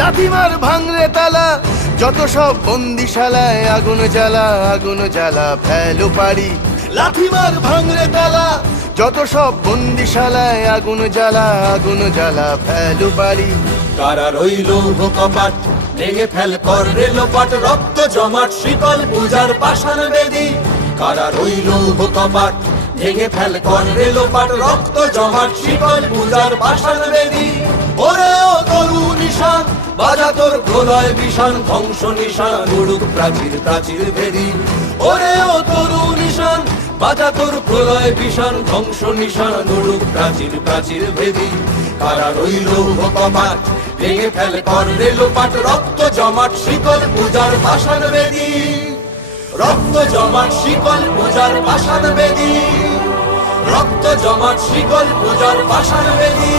লাথি মার ভাঙরে তালা, যত সব বন্দিশালায় আগুন জ্বালা ফেলো পারি। লাথি মার ভাঙরে তালা, যত সব বন্দিশালায় আগুন জ্বালা ফেলো পারি। কারা রইল কপাট, ভেঙে ফেল কর রেলোপাট, রক্ত জমাট শিকল পূজার পাষাণ বেদী। কারা রইল কপাট, ভেঙে ফেল কর রেলোপাট, রক্ত জমাট শিকল পূজার পাষাণ বেদী। ওরে ও তরু নিশান, বাজা তোর প্রলয় বিষাণ, ধ্বংস নিশান উড়ুক প্রাচীর প্রাচীর ভেদী। ওরে ও তরু নিশান, বাজা তোর প্রলয় বিষাণ, ধ্বংস নিশান উড়ুক প্রাচীর প্রাচীর ভেদী। কারা রইল কপাট, ভেঙে ফেল কর রেলোপাট, রক্ত জমাট শিকল পূজার পাষাণ বেদী। রক্ত জমাট শিকল পূজার পাষাণ বেদী, রক্ত জমাট শিকল পূজার পাষাণ বেদী।